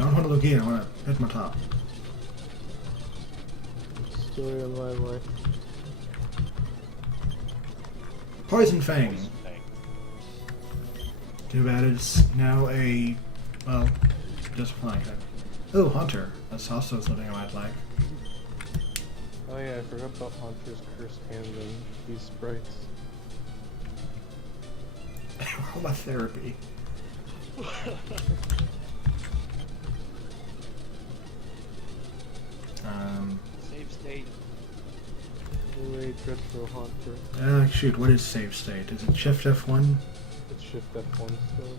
don't want to look in, I want to hit my top. Story of my life. Poison Fang. Too bad it's now a, well, just flying type. Oh, Hunter. That's also something I might like. Oh yeah, I forgot about Hunter's cursed hands and these sprites. Aromatherapy. Save state. Wait, retro Hunter. Shoot, what is save state? Is it Shift F1? It's Shift F1 still.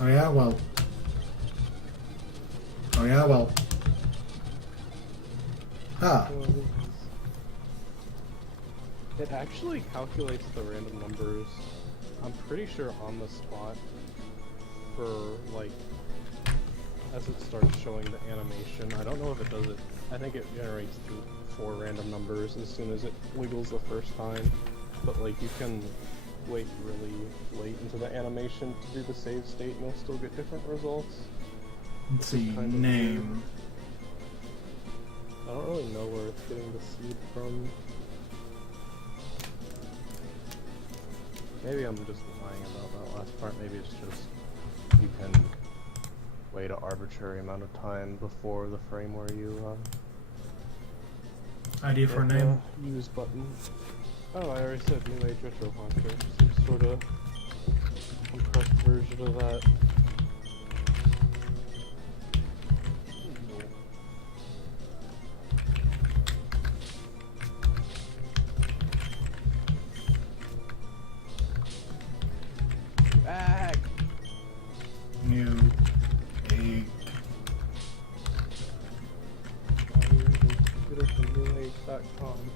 Oh yeah, well. Oh yeah, well. Ah. It actually calculates the random numbers, I'm pretty sure on the spot, for like, as it starts showing the animation. I don't know if it does it. I think it generates 4 random numbers as soon as it wiggles the first time, but like you can wait really late into the animation to do the save state and you'll still get different results. Let's see, Kind of name. I don't really know where it's getting the seed from. Maybe I'm just lying about that last part. Maybe it's just you can wait an arbitrary amount of time before the frame where you ID for a name. use button. Oh, I already said New Age Retro Hunter. Some sort of compressed version of that. Ag! New egg. Get it from newage.com.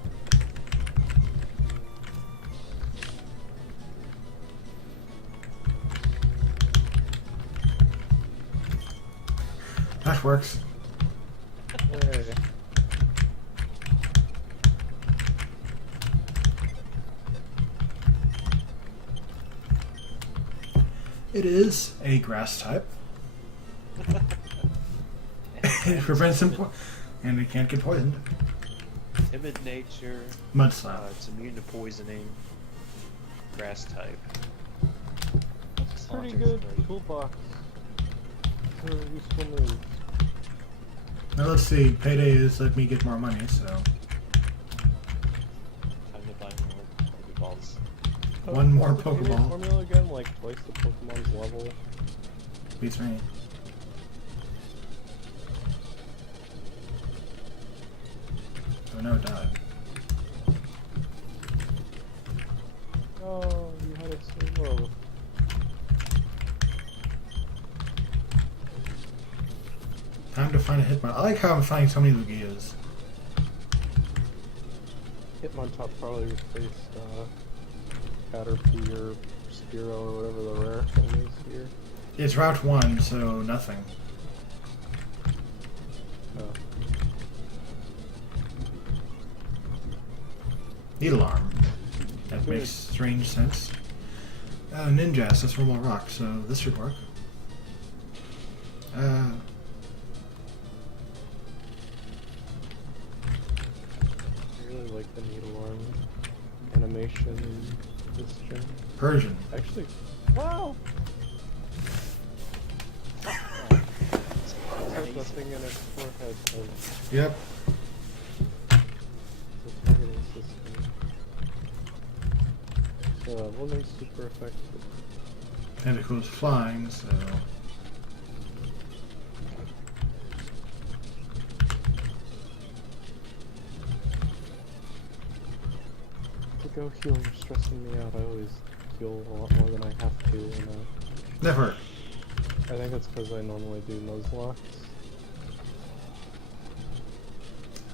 That works. Hey. It is a grass type. It prevents him, and it can't get poisoned. Timid nature. Mud slap. It's immune to poisoning. Grass type. That's a pretty good toolbox for useful moves. Now let's see. Payday is let me get more money, so Time to buy more Pokeballs. one more What's the payday Pokeball. formula again? Like twice the Pokemon's level. Beats me. Oh no, it died. Oh, you had it so low. Time to find a Hitmon. I like how I'm finding so many Lugias. Hitmontop probably replaced Caterpie or Spearow or whatever the rare thing is here. It's Route 1, so nothing. Oh. Needle Arm. That Good. makes strange sense. Ninjas, that's Romo Rock, so this should work. I really like the needle arm animation in this gen. Persian. Actually, wow! There's nothing in its forehead of Yep. the targeting system. So it wasn't super effective. Tentacles flying, so... To go heal, you're stressing me out. I always heal a lot more than I have to, and Never. I think it's because I normally do Nuzlocks.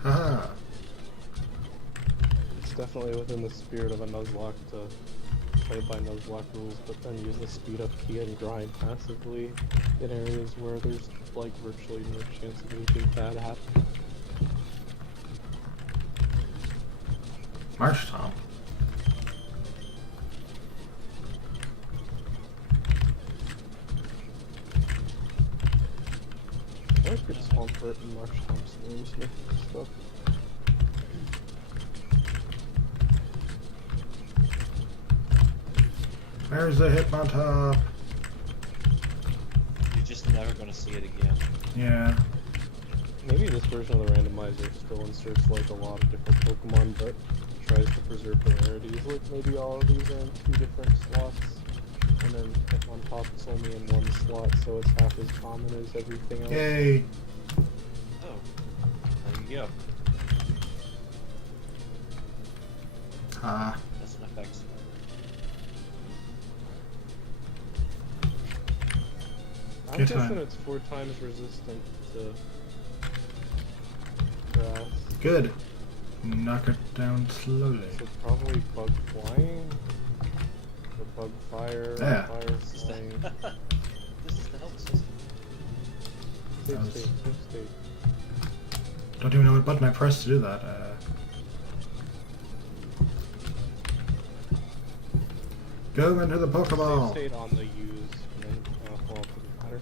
Haha. It's definitely within the spirit of a Nuzlocke to play by Nuzlocke rules, but then use the speed up key and grind passively in areas where there's like virtually no chance of anything bad happening. Marsh Tom. Burt and Marsh Thompson names making stuff. There's the Hitmontop. You're just never gonna see it again. Yeah. Maybe this version of the randomizer still inserts like a lot of different Pokemon, but tries to preserve the rarities. Like maybe all of these are in 2 different slots, and then Hitmontop is only in 1 slot, so it's half as common as everything else. Yay. Oh, there you go. Ah. Doesn't affect. I'm Good guessing time. it's 4 times resistant to grass. Good. Knock it down slowly. So probably bug flying, or bug fire, or Yeah. fire This is flying. the, this is the help system. Safe Sounds- state, safe state. Don't even know what button I pressed to do that. Go into the Safe Pokeball. state on the use, and then well, it doesn't matter.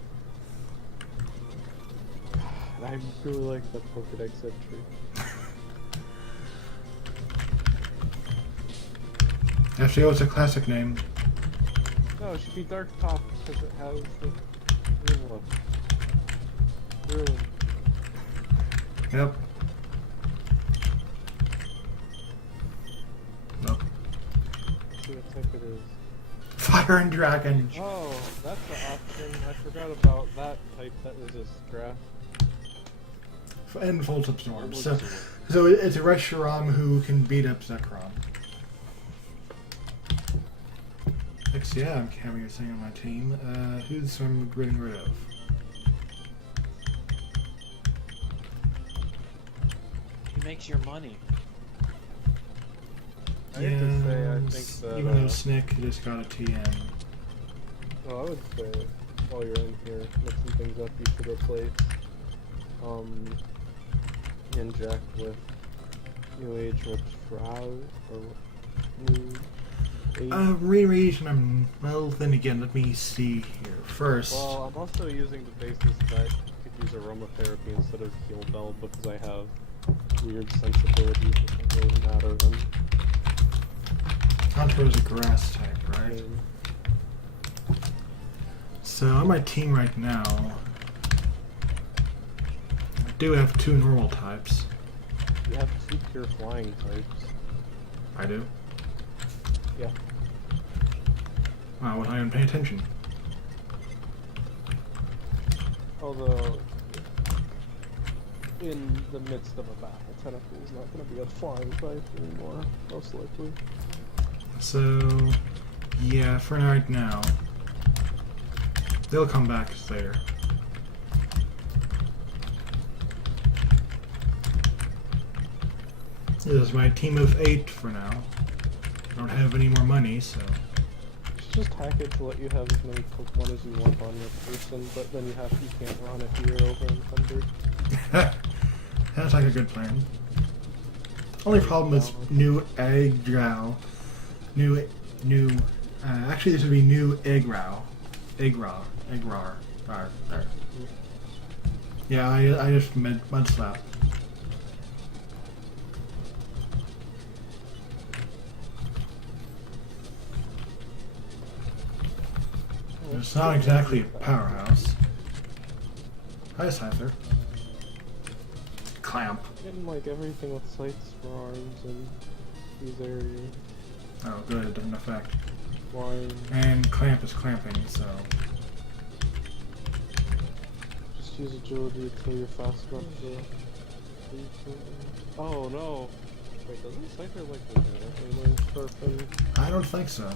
I really like the Pokedex entry. Actually, it's a classic name. No, it should be Dark Top because it has the green look. Really? Yep. Nope. Let's see what type it is. Fire and Dragon. Oh, that's an option. I forgot about that type that resists grass. And Volt Absorb. Volt So, Absorb. so it's a Reshiram who can beat up Zekrom. Next, yeah, I'm having a thing on my team. Who's I'm getting rid of? He makes your money. I hate to say, I Yes, think that, even though Snick just got a TN. well, I would say, while you're in here, mixing things up, you should replace, Inject with New Age with Shroud, or New Age. Reread, and well, then again, let me see here. First, Well, I'm also using the basis that you could use aromatherapy instead of Heal Bell because I have weird sensibilities that don't really matter in Hunter is a grass type, right? game. So on my team right now, I do have 2 normal types. You have 2 pure flying types. I do. Yeah. Wow, when I even pay attention. Although, in the midst of a battle, Tentacle is not going to be a flying type anymore, most likely. So, yeah, for right now, they'll come back later. This is my team of 8 for now. I don't have any more money, so You should just hack it to let you have as many Pokemon as you want on your person, but then you can't run a hero over encumbered. that's like a good plan. Only problem is new Eggrow. Actually this would be new Eggrow. Eggrow. Yeah, I just mud slap. It's not exactly a powerhouse. Hi, Scyther. Clamp. Getting like everything with sights for arms and these areas. Oh, good, it doesn't affect. Flying. And clamp is clamping, so. Just use agility until you're fast enough to. Oh no! Wait, doesn't Cypher like legitimately learn sharpen? I don't think so.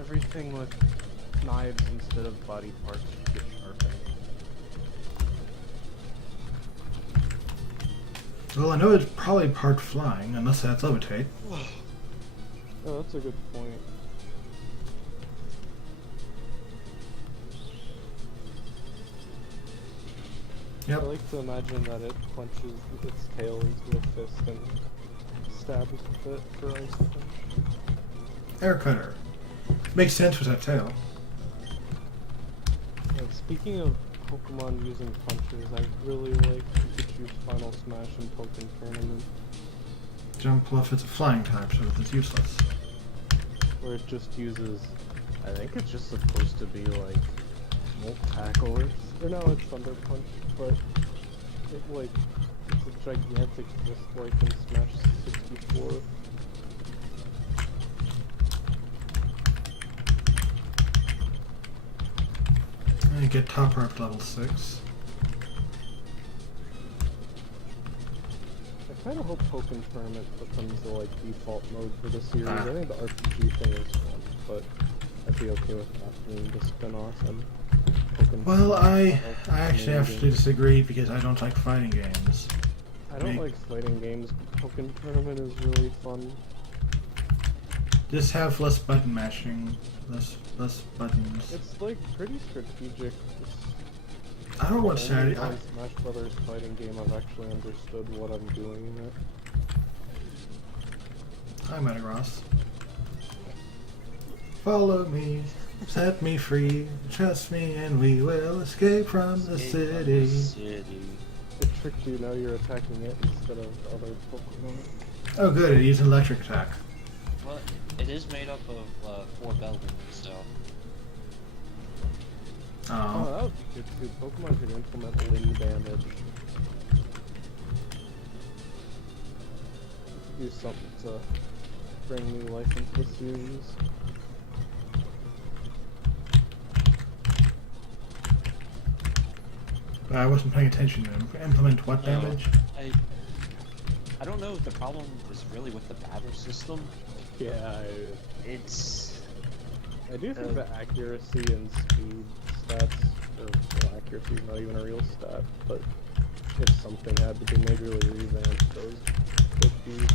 Everything with knives instead of body parts should get sharpened. Well, I know it's probably part flying, unless that's levitate. Oh, that's a good point. I Yep. like to imagine that it punches its tail into a fist and stabs with it for ice punch. Air cutter. Makes sense with that tail. And speaking of Pokemon using punches. I really like Pikachu's Final Smash and Pokken Tournament, Jumpluff is a flying type, so it's useless. where it just uses. I think it's just supposed to be like Volt Tackle or no, it's Thunder Punch, but it like it's a gigantic fist like in Smash 64. And you get Topper up to level 6. I kind of hope Pokken Tournament becomes the like default mode for the series. Ah. I think the RPG thing is fun, but I'd be okay with that being the spin-off and Pokken. Well, I actually have to Amazing. disagree because I don't like fighting games. I don't Make- like fighting games. Pokken Tournament is really fun. Just have less button mashing, less buttons. It's like pretty strategic. I don't know what Only strategy. one Smash Brothers fighting game I've actually understood what I'm doing in it. Hi, Metagross. Follow me, set me free, trust me, and we will escape from the Escape from city. the city. It tricked you, now you're attacking it instead of other Pokemon. Oh, good, it used an electric attack. Well, it is made up of 4 buildings, so Oh, Oh, that would be good too. Pokemon could implement wind damage. Do something to bring new life into the series. but I wasn't paying attention to him. Implement what No. damage? I don't know if the problem was really with the battle system. Yeah, It's I do think the accuracy and speed stats, or well, accuracy is not even a real stat, but if something had to be majorly revamped, those would be.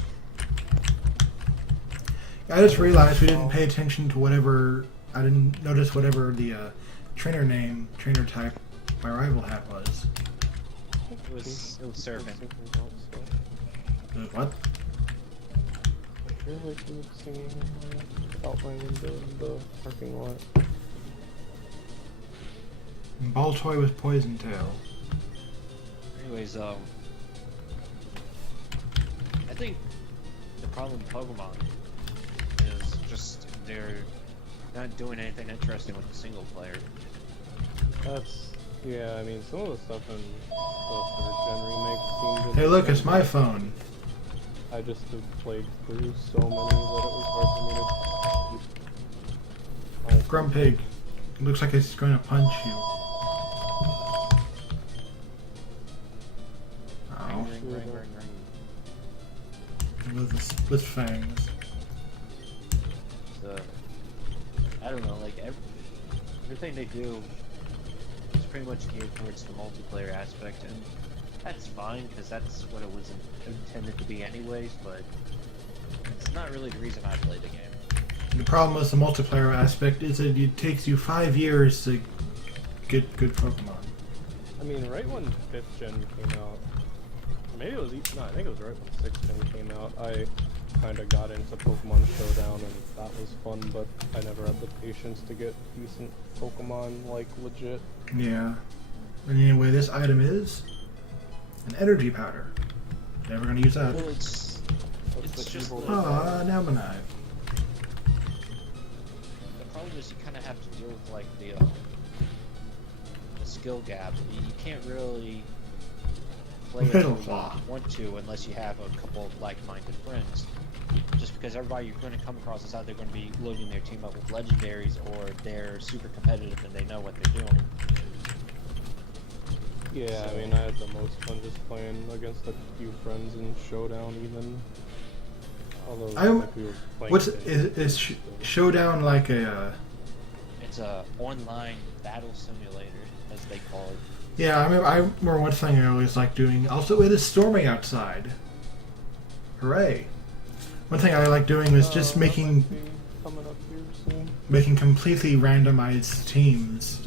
I just realized we didn't pay attention to whatever. I didn't notice whatever the trainer type my rival hat was. it was Serpent. What? I feel like we were singing out my window in the parking lot. Baltoy was Poison Tail. Anyways, I think the problem with Pokemon is just they're not doing anything interesting with the single player. That's yeah. I mean, some of the stuff in the third gen remake seemed. Hey, look, it's interesting. my phone. I just have played through so many that it was hard for me to keep. Grumpig. It looks like it's going to punch you. Oh, Ring, ring, ring, ring. with fangs. So, I don't know, like everything they do is pretty much geared towards the multiplayer aspect, and that's fine because that's what it was intended to be anyways, but it's not really the reason I play the game. The problem with the multiplayer aspect is that it takes you 5 years to get good Pokemon. I mean, right when 5th gen came out, maybe it was no, I think it was right when 6th gen came out. I kind of got into Pokemon Showdown, and that was fun, but I never had the patience to get decent Pokemon like legit. Yeah. And anyway, this item is an energy powder. Never gonna use that. Well, it's That's the just evil. Ah, now my knife. the problem is you kind of have to deal with like the skill gap. You can't really play it the way you Fiddleclaw. want to unless you have a couple of like-minded friends. Just because everybody you're going to come across is either going to be loading their team up with legendaries or they're super competitive and they know what they're doing. Yeah, I mean, I had the most fun just playing against a few friends in Showdown, even. Although, like, we were playing What's things, is so- Showdown like a? It's a online battle simulator, as they call it. Yeah, I remember one thing I always liked doing. Also, it is storming outside. Hooray! One thing I like doing was just that making might be coming up here soon. completely randomized teams,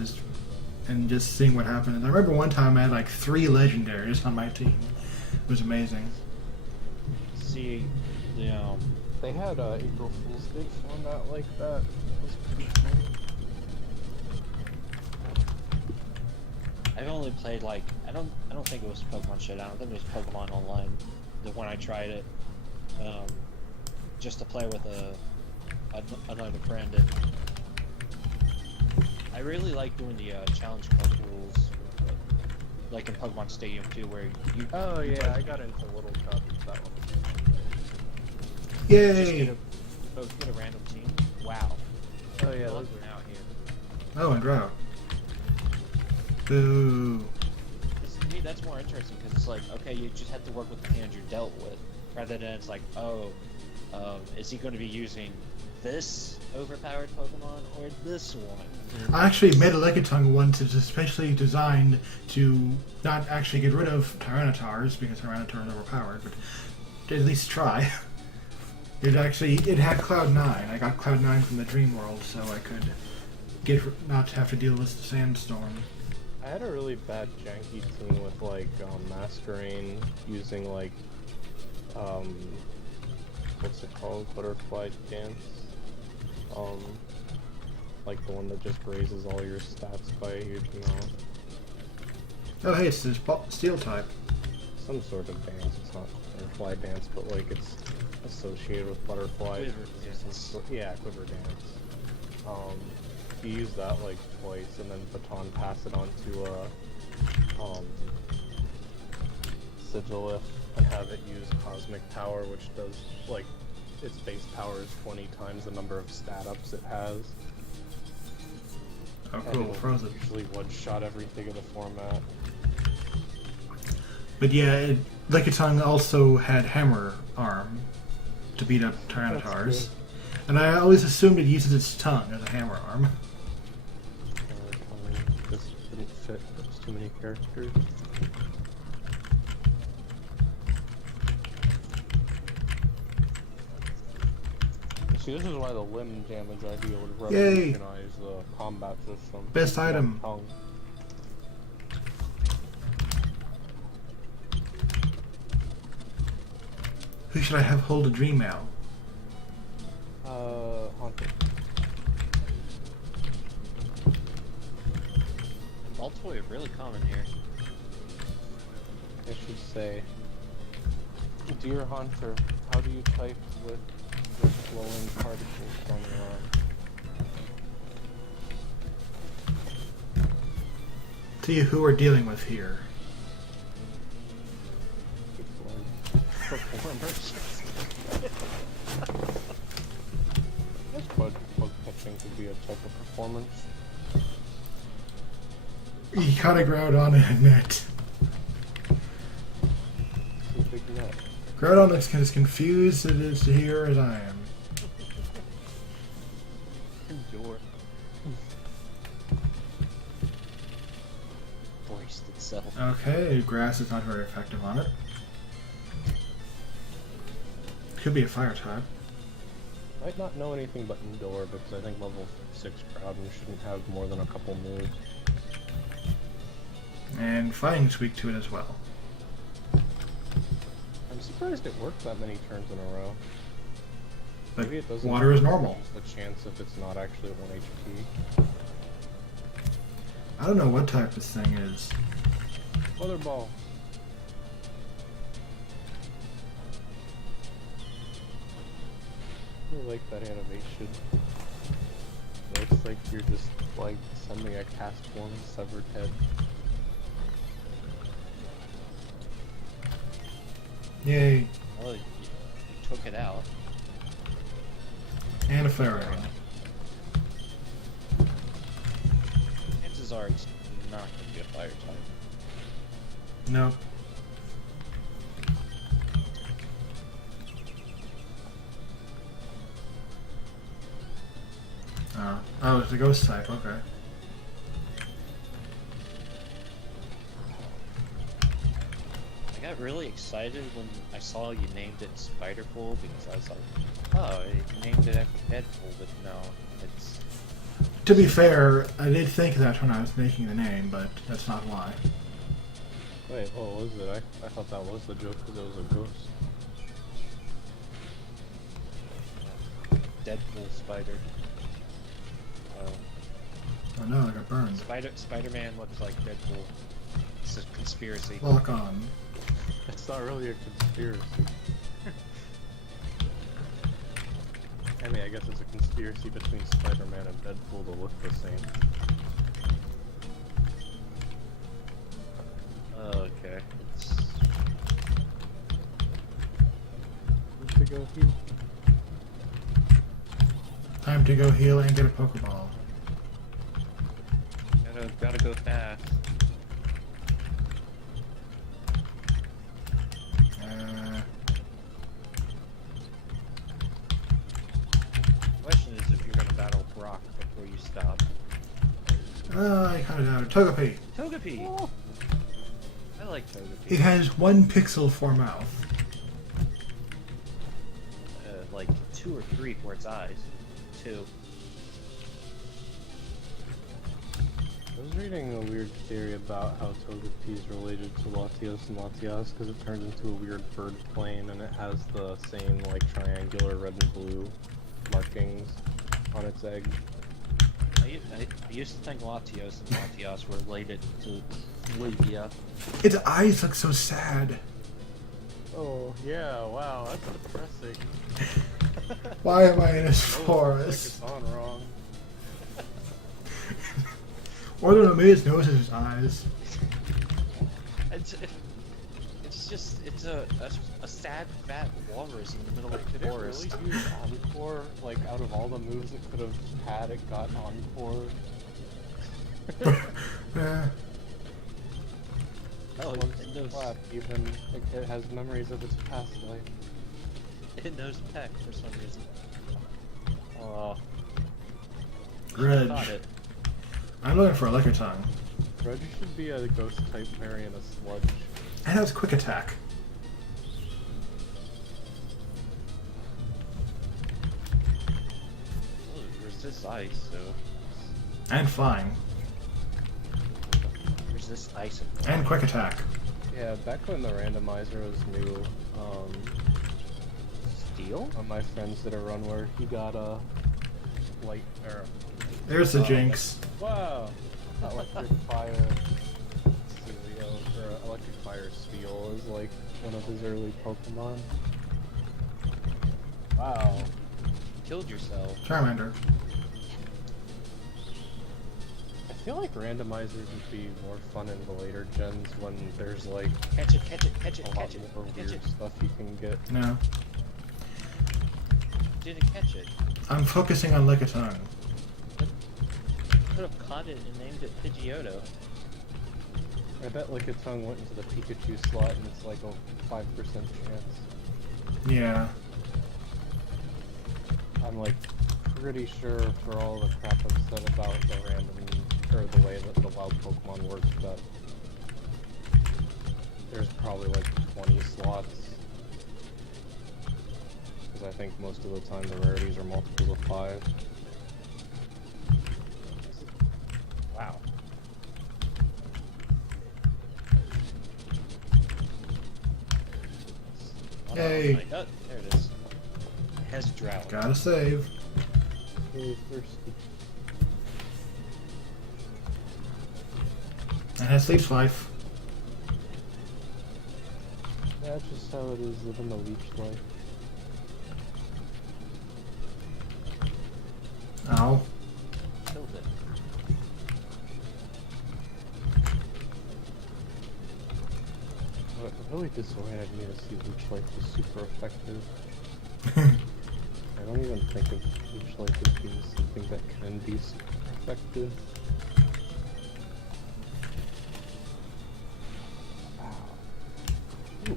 and just seeing what happens. I remember one time I had like 3 legendaries on my team. It was amazing. See, you know, They had April Fool's Day format like that. It was pretty fun. I've only played like I don't think it was Pokemon Showdown. I think it was Pokemon Online. The one I tried it, just to play with another friend. And I really like doing the challenge club rules, like in Pokemon Stadium 2, where you. Oh you yeah, I got into Little Cup. That one. Yay! Both get a random team. Wow. Oh yeah, those are out here. Oh, and drought. Boo. To me, that's more interesting because it's like, okay, you just have to work with the hand you're dealt with, rather than it's like, oh, is he going to be using this overpowered Pokemon or this one? I actually made a Lickitung once that's especially designed to not actually get rid of Tyrannotars, because Tyranitar is overpowered, but to at least try. It had Cloud9. I got Cloud9 from the Dream World, so I could not have to deal with the Sandstorm. I had a really bad janky team with like Masquerain using like what's it called? Butterfly Dance. Like the one that just raises all your stats by a huge amount. Oh hey, it's this Steel type. Some sort of dance. It's not Butterfly Dance, but like it's associated with Butterfly. Quiver Dance. Yeah, Quiver Dance. You use that like twice, and then Baton pass it on to Sigilif and have it use Cosmic Power, which does like its base power is 20 times the number of stat ups it has. Oh And cool, it'll frozen. usually one-shot everything in the format. But yeah, Lickitung also had Hammer Arm to beat up Tyrannotars. And I always assumed it uses its tongue as a hammer arm. This didn't fit, there's too many characters. See, this is why the limb damage idea would Yay. revolutionize the combat system. Best item. Tongue. Who should I have hold a Dream Mail? Haunter. Baltoy are really common here. I should say, Dear Hunter, how do you type with flowing particles on your arm? See who we're dealing with here. Performers. I guess bug catching could be a type of performance. He caught a Groudon in a net. It's a big net. Groudon looks as confused as here as I am. Endure. Braced itself. Okay, grass is not very effective on it. Could be a fire type. Might not know anything but Endure because I think level 6 Groudon shouldn't have more than a couple moves. And fighting's weak to it as well. I'm surprised it worked that many turns in a row. But Maybe it doesn't water is normal. increase the chance if it's not actually at 1 HP. I don't know what type this thing is. Weather Ball. I really like that animation. It looks like you're just like sending a cast form severed head. Yay. Well, you took it out. And a Flareon. Chances are it's not going to be a fire type. Nope. Oh, it's a ghost type, okay. I got really excited when I saw you named it Spiderpool because I was like, oh, you named it after Deadpool, but no, it's... To be fair, I did think that when I was making the name, but that's not why. Wait, what was it? I thought that was the joke because it was a ghost. Deadpool Spider. Oh no, I got burned. Spider-Man looks like Deadpool. It's a conspiracy. Lock on. It's not really a conspiracy. I mean, I guess it's a conspiracy between Spider-Man and Deadpool to look the same. Okay. Where'd they go here? Time to go heal and get a Pokeball. Gotta go fast. Question is if you're gonna battle Brock before you stop. I kind of doubt it. Togepi. Togepi! Oh. I like Togepi. It has 1 pixel for mouth. Like 2 or 3 for its eyes. 2. I was reading a weird theory about how Togepi is related to Latios and Latias because it turns into a weird bird plane and it has the same like triangular red and blue markings on its egg. I used to think Latios and Latias were related to Lugia. Its eyes look so sad. Oh yeah, wow, that's depressing. Why am I in this Like forest? it's on wrong. Or the maybe his nose is his eyes. It's a sad fat walrus in the middle of Did the it forest. really use Encore? Like out of all the moves it could have had, it got Encore. Oh, Once it knows, slap, even it has memories of its past life. it knows Peck for some reason. Oh, Reg. got it. I'm looking for a Liquor Tongue. Reggie should be a ghost type Mary and a sludge. It has Quick Attack. Ooh, resist ice, so And Flying. resist ice And Quick Attack. Yeah, back when the randomizer was new, steel. my friends did a run where he got a light or There's the Jinx. wow, electric fire. Celio or electric fire Steel is like one of his early Pokemon. Wow. Killed yourself. Charmander. I feel like randomizers would be more fun in the later gens when there's like Catch it, catch it, catch it, a lot catch it, more catch weird it. stuff you can get. No. Didn't catch it. I'm focusing on Liquor Tongue. Could have caught it and named it Pidgeotto. I bet like a tongue went into the Pikachu slot and it's like a 5% chance. Yeah. I'm like pretty sure for all the crap I've said about the random or the way that the wild Pokemon works that there's probably like 20 slots. Because I think most of the time the rarities are multiples of 5. Wow. Yay. Oh, there it is. It has drought. Gotta save. Really thirsty. It has Leech Life. Yeah, that's just how it is living the leech life. Ow. Killed it. What really disoriented me to see leech life was super effective. I don't even think of leech life as being something that can be super effective. Wow. Ooh.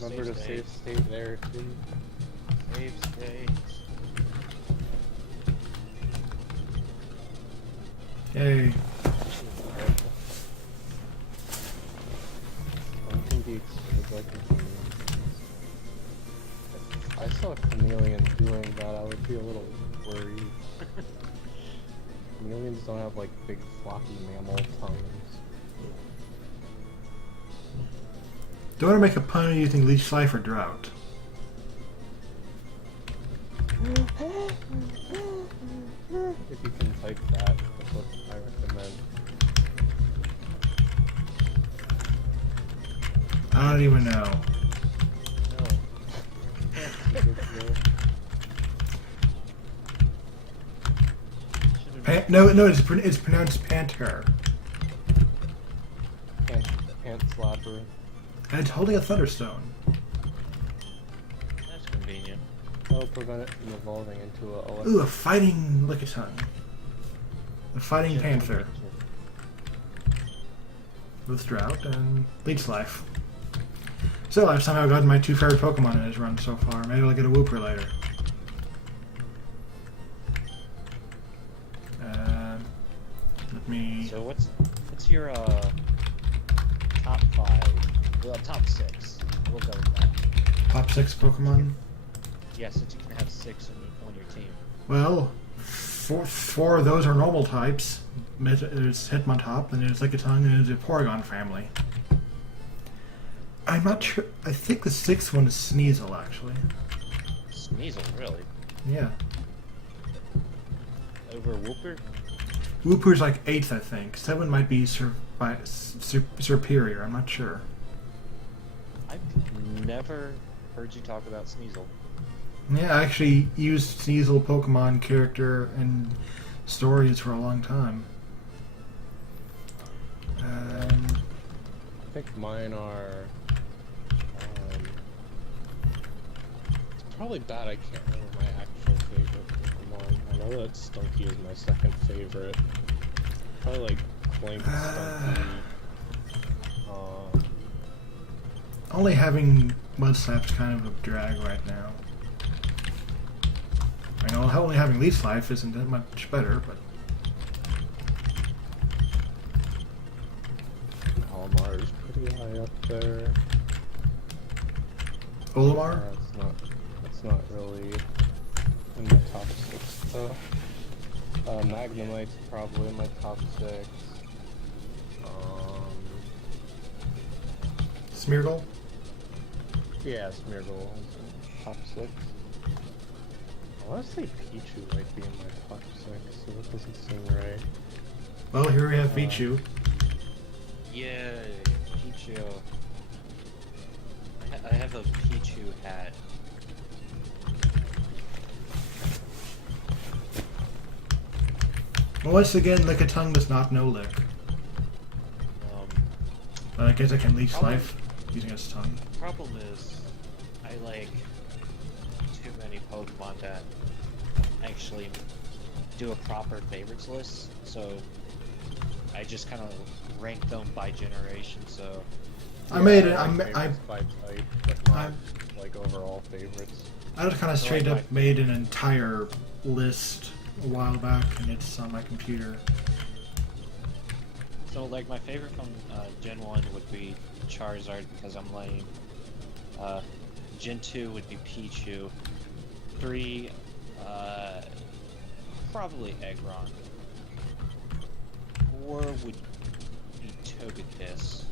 Remember to save state there too. Save state. Yay. One can be excited like a chameleon. If I saw a chameleon doing that, I would be a little worried. Chameleons don't have like big floppy mammal tongues. Do you want to make a pun using Leech Life or Drought? If you can type that, that's what I recommend. I don't even know. No. No, it's pronounced Panther. Pant slapper. And it's holding a Thunderstone. That's convenient. That'll prevent it from evolving into a Ooh, a fighting Lickitung. A fighting Sure, Panther. sure. With Drought and Leech Life. So I've somehow gotten my 2 favorite Pokemon in his run so far. Maybe I'll get a Wooper later. Let me... So what's your top 5? Well, top 6. We'll go with that. Top 6 Pokemon? Yeah, since you can have 6 on your team. Well, four of those are normal types. There's Hitmontop, and there's Lickitung, and there's a Porygon family. I'm not sure. I think the 6th one is Sneasel, actually. Sneasel, really? Yeah. Over Wooper? Wooper's like 8th, I think. 7 might be Superior, I'm not sure. I've never heard you talk about Sneasel. Yeah, I actually used Sneasel Pokemon character in stories for a long time. I think mine are. It's probably bad I can't remember my actual favorite Pokemon. I know that Stunky is my second favorite. Probably like Clink, Stunky. Only having Mudslap's kind of a drag right now. I know only having Leech Life isn't that much better, but... Olimar is pretty high up there. Olimar? That's not really in my top 6 though. Magnemite's probably in my top 6. Smeargle? Yeah, Smeargle is in top 6. I want to say Pichu might be in my top 6, so that doesn't seem right. Well, here we have Pichu. Yeah, Pichu. I have a Pichu hat. Once again, Lickitung does not know Lick. But I guess I can Leech Life using its tongue. Problem is, I like too many Pokemon that actually do a proper favorites list, so I just kind of rank them by generation. So I made it. Favorites by type, but not like overall favorites. I just kind of straight up made an entire list a while back, and it's on my computer. So, like, my favorite from Gen 1 would be Charizard, because I'm lame. Gen 2 would be Pichu. 3, probably Aggron. 4 would be Togekiss.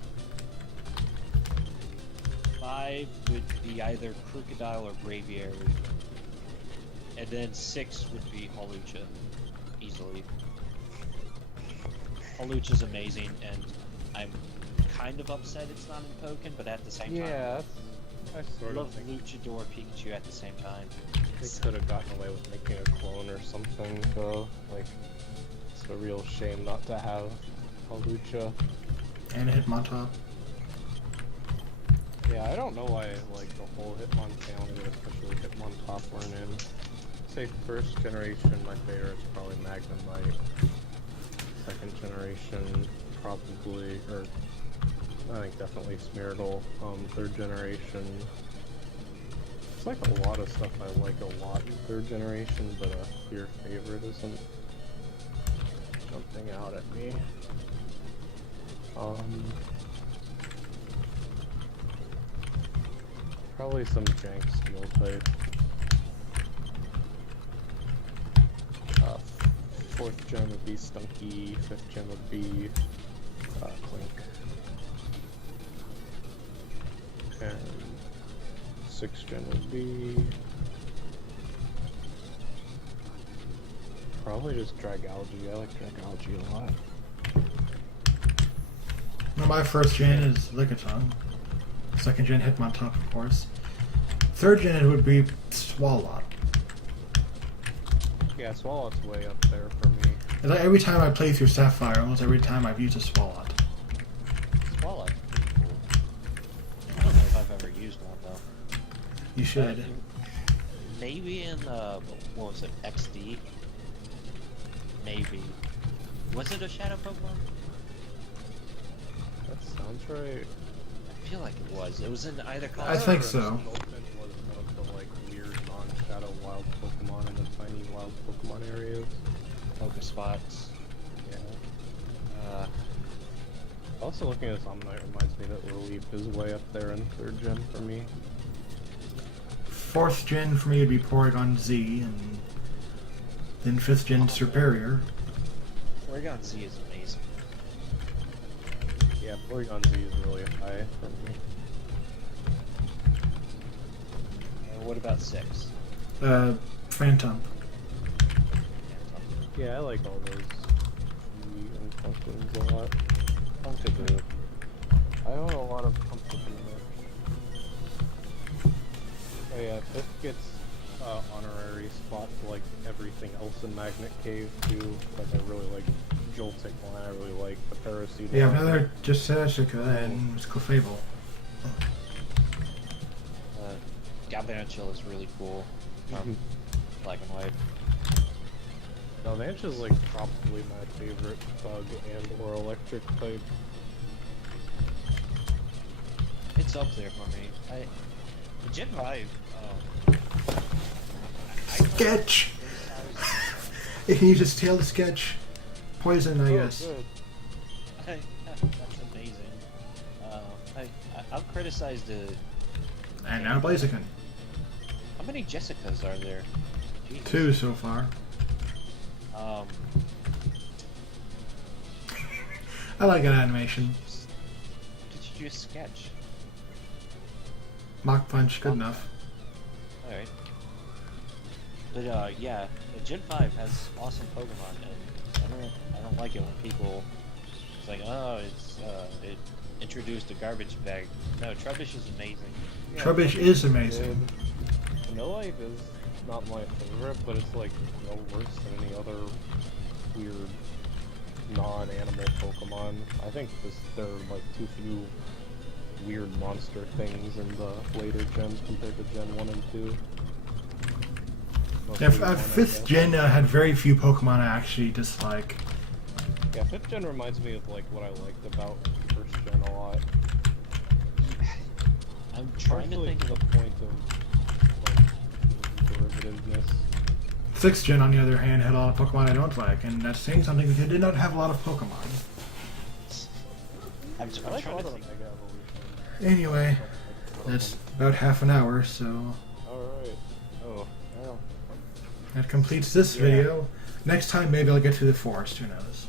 5 would be either Crocodile or Braviary. And then 6 would be Hawlucha, easily. Hawlucha's amazing, and I'm kind of upset it's not in Pokken, but at the same time, Yeah, I sort love of think Luchador Pikachu at the same time. they could have gotten away with making a clone or something, though. Like, it's a real shame not to have Hawlucha. And a Hitmontop. Yeah, I don't know why like the whole Hitmon family, especially Hitmontop, weren't in. Say first generation, my favorite is probably Magnemite. Second generation, probably, or I think definitely Smeargle. Third generation, it's like a lot of stuff I like a lot in third generation, but your favorite isn't jumping out at me. Probably some jank steel type. Fourth gen would be Stunky, fifth gen would be Clink. And sixth gen would be Probably just Dragalge. I like Dragalge a lot. Well, my first gen is Lickitung. Second gen Hitmontop, of course. Third gen it would be Swalot. Yeah, Swalot's way up there for me. And like, every time I play through Sapphire, almost every time I've used a Swalot. Swalot's pretty cool. I don't know if I've ever used one though. You should. Maybe in what was it, XD? Maybe. Was it a Shadow Pokemon? That sounds right. I feel like it was. It was in either I think so. Sculpin was one of the like weird non-shadow wild Pokemon in the tiny wild Pokemon areas. Pokespots. Yeah. Also looking at Omnite reminds me that Relief is way up there in third gen for me. Fourth gen for me would be Porygon Z, and then fifth gen Superior. Porygon Z is amazing. Yeah, Porygon Z is really high for me. And what about 6? Phantom. Yeah, I like all those G and Pumpkins a lot. Pumpkaboo. I own a lot of Pumpkaboo merch. Oh yeah, this gets honorary spot for like everything else in Magnet Cave too. Like I really like Joltik line, I really like the Paraseed We have line. another Jessica and Clefable. Galvantula is really cool. Black and white. No, Vancha's like probably my favorite bug and or electric type. It's up there for me. The Gen 5, Sketch! You can use his tail to sketch. Poison, I guess. Good. that's amazing. I've criticized the... And now Blaziken. How many Jessicas are there? Jesus. 2 so far. I like that animation. Did you just sketch? Mach Punch, good enough. Alright. But yeah, the Gen 5 has awesome Pokemon, and I don't like it when people, it's like, oh, it introduced a garbage bag. No, Trubbish is amazing. Yeah, Trubbish is amazing. Vanillite is not my favorite, but it's like no worse than any other weird non-animal Pokemon. I think there are like too few weird monster things in the later gens compared to Gen 1 and 2. Yeah, 5th gen had very few Pokemon I actually dislike. Yeah, 5th gen reminds me of like what I liked about 1st gen a lot. I'm trying to think to of the point of like derivativeness. 6th gen, on the other hand, had a lot of Pokemon I don't like, and that's saying something because it did not have a lot of Pokemon. I'm I like a trying lot to of the think. Mega Evolution. Anyway, that's about half an hour, so Alright. Oh, well. that completes this video. Next time, maybe I'll get to the forest, who knows.